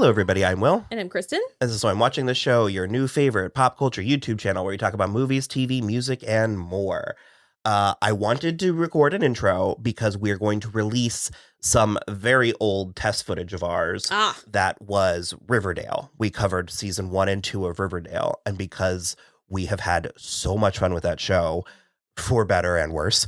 Hello, everybody. I'm Will. And I'm Kristen. This is So I'm Watching the Show, your new favorite pop culture YouTube channel where we talk about movies, TV, music, and more. I wanted to record an intro because we're going to release some very old test footage of ours that was Riverdale. We covered season 1 and 2 of Riverdale, and because we have had so much fun with that show, for better and worse,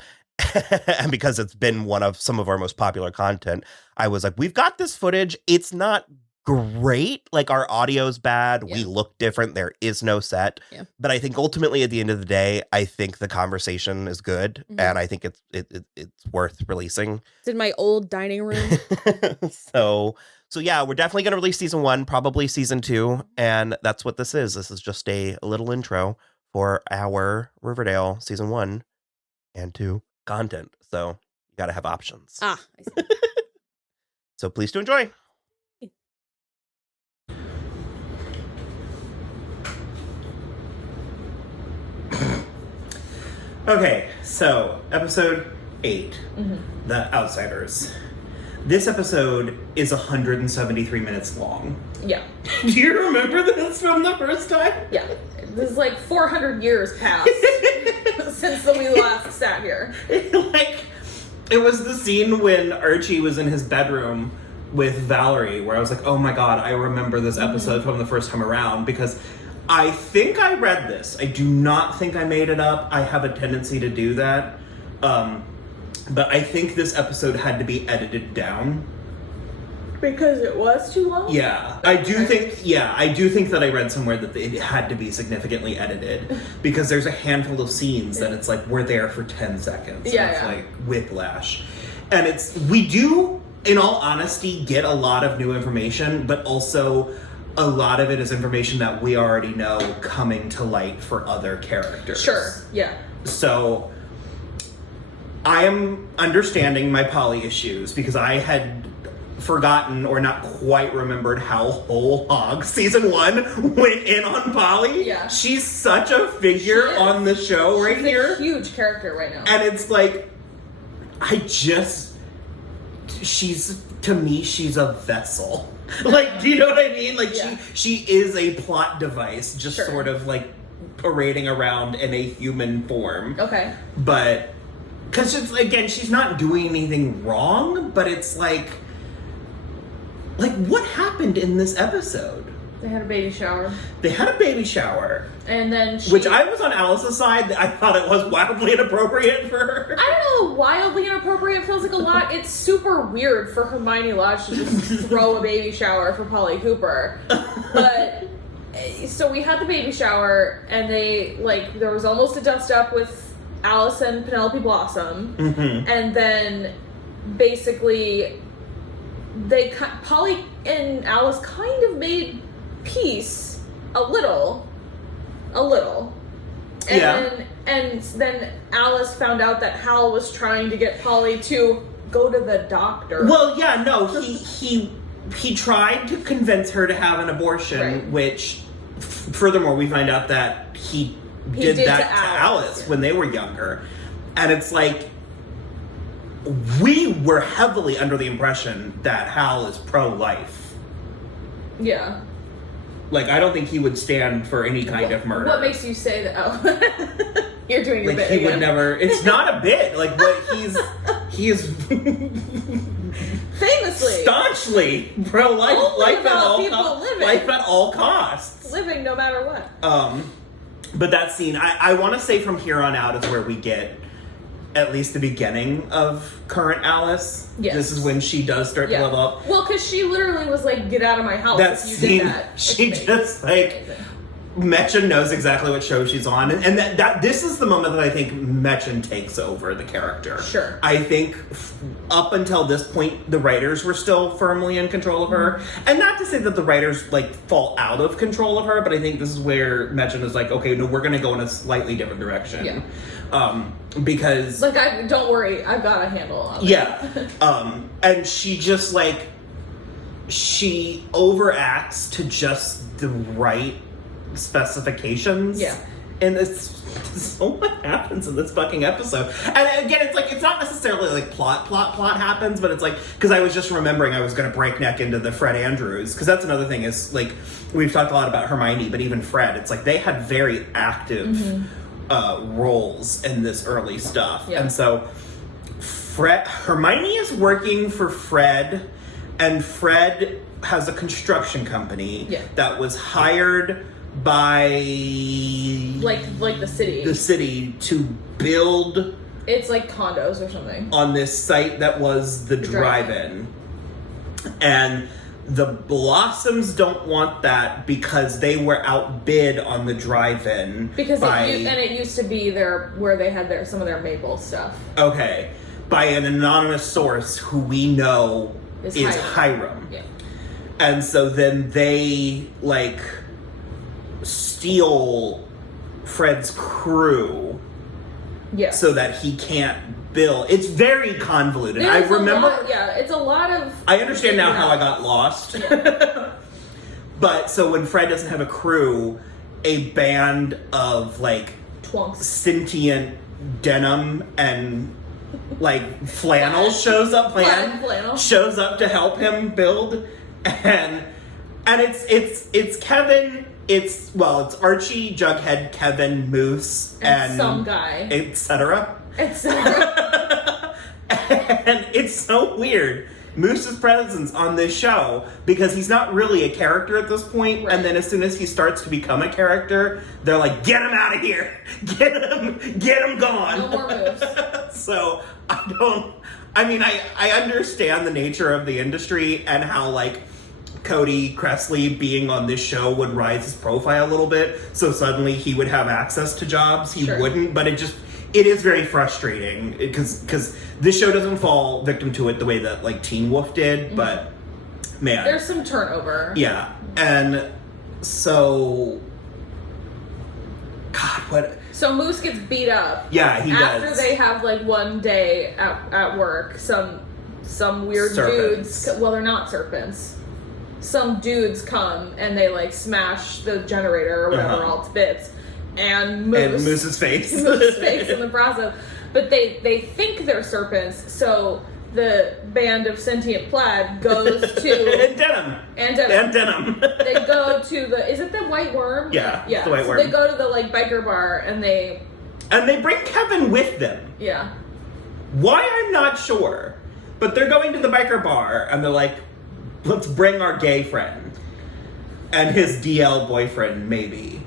and because it's been one of some of our most popular content, I was like, we've got this footage. It's not great. Like, our audio's bad. Yeah. We look different. There is no set. Yeah. But I think ultimately at the end of the day, I think the conversation is good. Mm-hmm. And I think it's worth releasing. It's in my old dining room. So yeah, we're definitely going to release season 1, probably season 2. And that's what this is. This is just a little intro for our Riverdale season 1 and 2 content. So you got to have options. I see. So please do enjoy. Okay, so episode 8, The Outsiders. This episode is 173 minutes long. Yeah. Do you remember this from the first time? Yeah. This is like 400 years past since we last sat here. It was the scene when Archie was in his bedroom with Valerie where I was like, oh my god, I remember this episode from the first time around because I think I read this. I do not think I made it up. I have a tendency to do that. But I think this episode had to be edited down. Because it was too long? Yeah. I do think that I read somewhere that it had to be significantly edited. Because there's a handful of scenes that it's like, we're there for 10 seconds. Yeah, and it's like whiplash. And we do, in all honesty, get a lot of new information, but also a lot of it is information that we already know coming to light for other characters. Sure, yeah. So, I am understanding my Polly issues because I had forgotten or not quite remembered how whole hog season 1 went in on Polly. Yeah. She's such a figure on the show right here. She's a huge character right now. And it's like, to me, she's a vessel. Like, do you know what I mean? Like, she is a plot device, just sort of like parading around in a human form. Okay. But, because she's not doing anything wrong, but it's like, what happened in this episode? They had a baby shower. And then which I was on Alice's side. I thought it was wildly inappropriate for her. I don't know, wildly inappropriate feels like a lot. It's super weird for Hermione Lodge to just throw a baby shower for Polly Cooper. But, so we had the baby shower, and there was almost a dust-up with Alice and Penelope Blossom. Mm-hmm. And then, basically, Polly and Alice kind of made peace a little. And then Alice found out that Hal was trying to get Polly to go to the doctor. Well, yeah, no, he tried to convince her to have an abortion, right. Which, furthermore, we find out that he did that to Alice when they were younger. And it's like, we were heavily under the impression that Hal is pro-life. Yeah. I don't think he would stand for any kind of murder. What makes you say that? Oh, you're doing your bit he again. Would never. It's not a bit. He is famously, staunchly pro-life. Life at all costs. Living no matter what. But that scene, I want to say from here on out is where we get at least the beginning of current Alice. Yes. This is when she does start to level up. Well, because she literally was like, get out of my house that if you scene, did that. She just Metchen knows exactly what show she's on. And that this is the moment that I think Metchen takes over the character. Sure. I think up until this point, the writers were still firmly in control of her. Mm-hmm. And not to say that the writers fall out of control of her, but I think this is where Metchen is like, okay, no, we're going to go in a slightly different direction. Yeah. Because don't worry, I've got a handle on it. Yeah. And she just she overacts to just the right specifications. Yeah. And it's so much happens in this fucking episode. And again, it's like, it's not necessarily like plot happens, but it's like, because I was just remembering I was going to breakneck into the Fred Andrews, because that's another thing is, like, we've talked a lot about Hermione, but even Fred, it's like they had very active roles in this early stuff. Yeah. And so Hermione is working for Fred, and Fred has a construction company that was hired by like the city to build, it's like condos or something, on this site that was the drive-in. And the Blossoms don't want that because they were outbid on the drive-in because it used to be where they had some of their maple stuff. Okay, by an anonymous source who we know is Hiram. Yeah. And so then they, like, steal Fred's crew so that he can't build. It's very convoluted. I remember... it's a lot of... I understand now how I got lost. Yeah. But, so when Fred doesn't have a crew, a band of, like... Twunks. Sentient denim and... like flannel shows up shows up to help him build, and it's Kevin, it's Archie, Jughead, Kevin, Moose, and some guy, etc. And it's so weird, Moose's presence on this show, because he's not really a character at this point, and then as soon as he starts to become a character, they're like, get him out of here, get him gone. No more Moose. So I understand the nature of the industry and how, like, Cody Cressley being on this show would rise his profile a little bit, so suddenly he would have access to jobs he wouldn't, but it is very frustrating because this show doesn't fall victim to it the way that, like, Teen Wolf did, but man, there's some turnover. Yeah. And so So Moose gets beat up. Yeah, he does. After they have, like, one day at work, some weird serpents. dudes. Well, they're not serpents. Some dudes come and they, like, smash the generator or whatever all to bits, and Moose's face in the process. But they think they're serpents, so the band of sentient plaid goes to and denim. They go to is it the White Worm? Yeah, yeah. The White Worm. They go to the, like, biker bar and they bring Kevin with them. Yeah. Why, I'm not sure, but they're going to the biker bar and they're like, let's bring our gay friend and his DL boyfriend, maybe.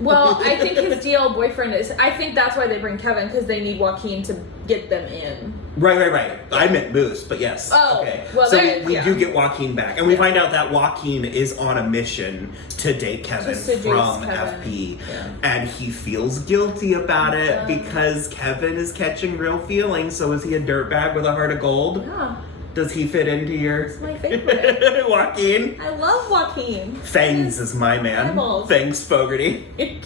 Well, I think his DL boyfriend I think that's why they bring Kevin, because they need Joaquin to get them in. Right. I meant Moose, but yes. Oh, okay. well, so we do get Joaquin back, and we find out that Joaquin is on a mission to date Kevin from FP, and he feels guilty about it because Kevin is catching real feelings. So is he a dirtbag with a heart of gold? Yeah. Does he fit into your... It's my favorite. Joaquin? I love Joaquin. Fangs is my man. Eyeballs. Fangs Fogarty. He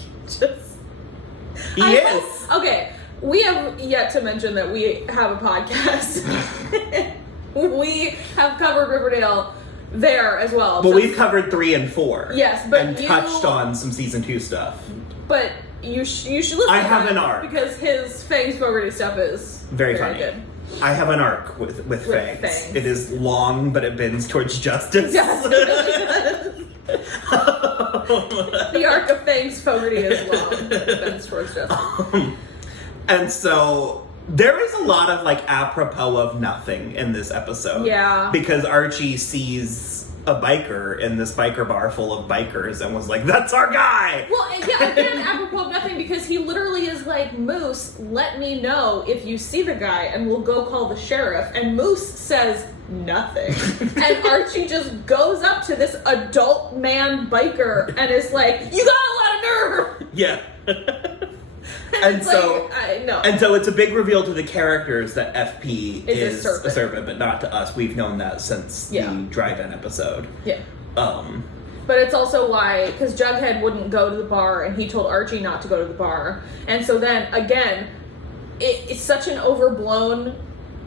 is. Okay, we have yet to mention that we have a podcast. We have covered Riverdale there as well. But we've covered 3 and 4. Yes, but and touched on some season 2 stuff. But you should listen. I have an arc because his Fangs Fogarty stuff is very funny. Good. I have an arc with Fangs. It is long, but it bends towards justice. The arc of Fangs Fogarty is long, but it bends towards justice. And so there is a lot of, like, apropos of nothing in this episode. Yeah. Because Archie sees a biker in this biker bar full of bikers and was like, that's our guy! Well, yeah, again, apropos of nothing, because he literally is like, Moose, let me know if you see the guy and we'll go call the sheriff. And Moose says nothing. And Archie just goes up to this adult man biker and is like, you got a lot of nerve! Yeah. And so, no. And so it's a big reveal to the characters that FP is a serpent, but not to us. We've known that since the drive-in episode. Yeah. But it's also why, because Jughead wouldn't go to the bar, and he told Archie not to go to the bar. And so then, again, it's such an overblown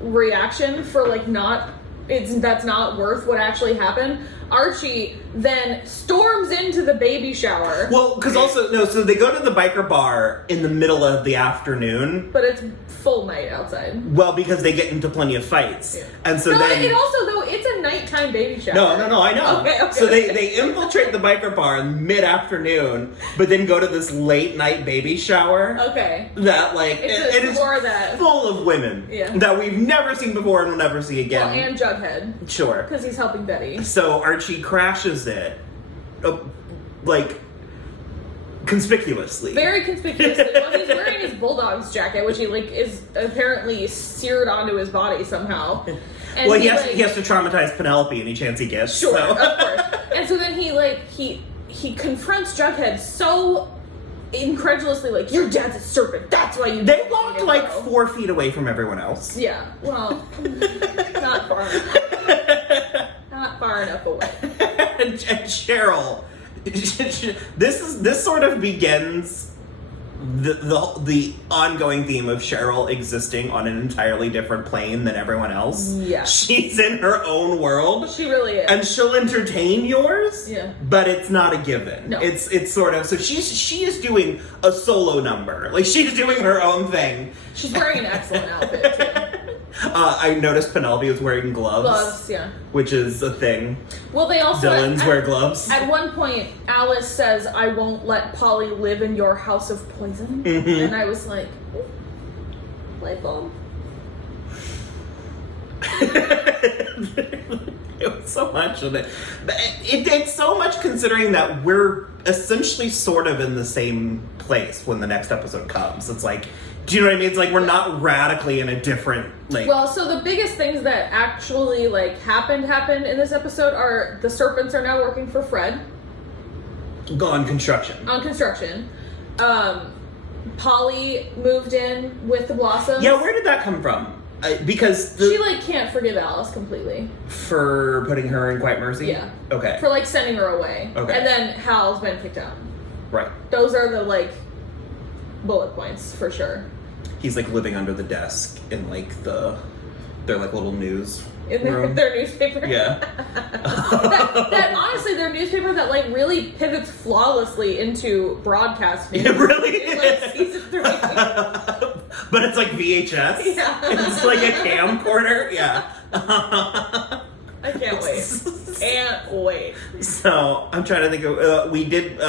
reaction for, like, that's not worth what actually happened. Archie then storms into the baby shower. Well, because also, no, so they go to the biker bar in the middle of the afternoon. But it's full night outside. Well, because they get into plenty of fights. Yeah. And so no, then... it also, though, it's a nighttime baby shower. No, I know. Okay. So they infiltrate the biker bar in mid-afternoon, but then go to this late-night baby shower. Okay. That, like, it is that. full of women that we've never seen before and will never see again. Well, and Jughead. Sure. Because he's helping Betty. So Archie crashes it, like, conspicuously. Very conspicuously. Well, he's wearing his Bulldog's jacket, which he, like, is apparently seared onto his body somehow. And well, he has to traumatize Penelope any chance he gets. Sure, so. Of course. And so then he confronts Jughead so incredulously, like, your dad's a serpent, that's why you... They walked, like, 4 feet away from everyone else. Yeah, well, not far enough. Not far enough away. And Cheryl, this sort of begins the ongoing theme of Cheryl existing on an entirely different plane than everyone else. Yeah. She's in her own world. She really is. And she'll entertain yours. Yeah. But it's not a given. No. It's sort of, so she is doing a solo number. Like, she's doing her own thing. She's wearing an excellent outfit, too. I noticed Penelope was wearing gloves. Gloves, yeah. Which is a thing. Well, they also... Villains wear gloves. At one point, Alice says, I won't let Polly live in your house of poison. Mm-hmm. And I was like, light bulb. It was so much of it. It's so much considering that we're essentially sort of in the same place when the next episode comes. It's like, do you know what I mean? It's like we're not radically in a different, like... Well, so the biggest things that actually, like, happened in this episode are the serpents are now working for Fred. On construction. On construction. Polly moved in with the Blossoms. Yeah, where did that come from? Because... she, like, can't forgive Alice completely. For putting her in Quiet Mercy? Yeah. Okay. For, like, sending her away. Okay. And then Hal's been kicked out. Right. Those are the, like, bullet points, for sure. He's, like, living under the desk in, like, their, like, little news In room. their newspaper. Yeah. that honestly, their newspaper that, like, really pivots flawlessly into broadcast news. It really in, is. like, season 3. But it's like VHS. Yeah. It's like a camcorder. Yeah. I can't wait. Can't wait. So I'm trying to think of. We did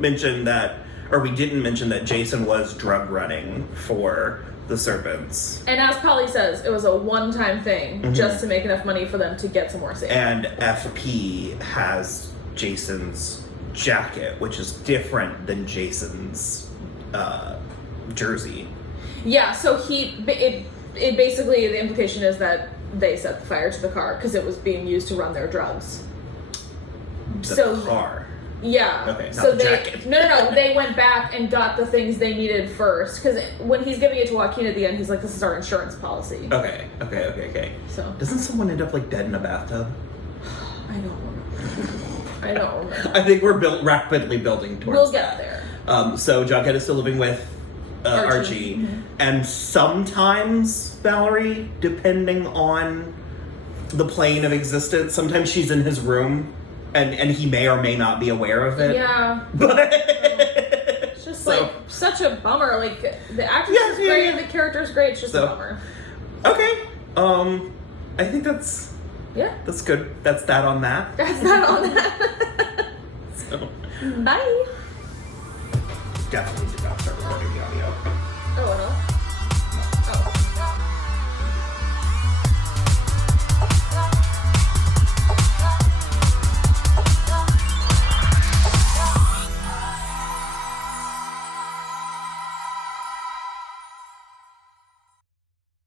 mention that, or we didn't mention that Jason was drug running for the serpents. And as Polly says, it was a one-time thing, just to make enough money for them to get some more sales. And FP has Jason's jacket, which is different than Jason's jersey. Yeah, so it basically, the implication is that they set the fire to the car because it was being used to run their drugs. The car. Yeah. Okay, not so the jacket. No. They went back and got the things they needed first. Because when he's giving it to Joaquin at the end, he's like, this is our insurance policy. Okay. So. Doesn't someone end up, like, dead in a bathtub? I don't remember. I think we're rapidly building towards We'll get there. So Jughead is still living with Archie. Mm-hmm. And sometimes Valerie, depending on the plane of existence, sometimes she's in his room. And he may or may not be aware of it. Yeah. But it's just like such a bummer. Like the actress is great and the character's great. It's just a bummer. Okay. I think that's good. That's that on that. That's that on that. So Bye. definitely did not start recording.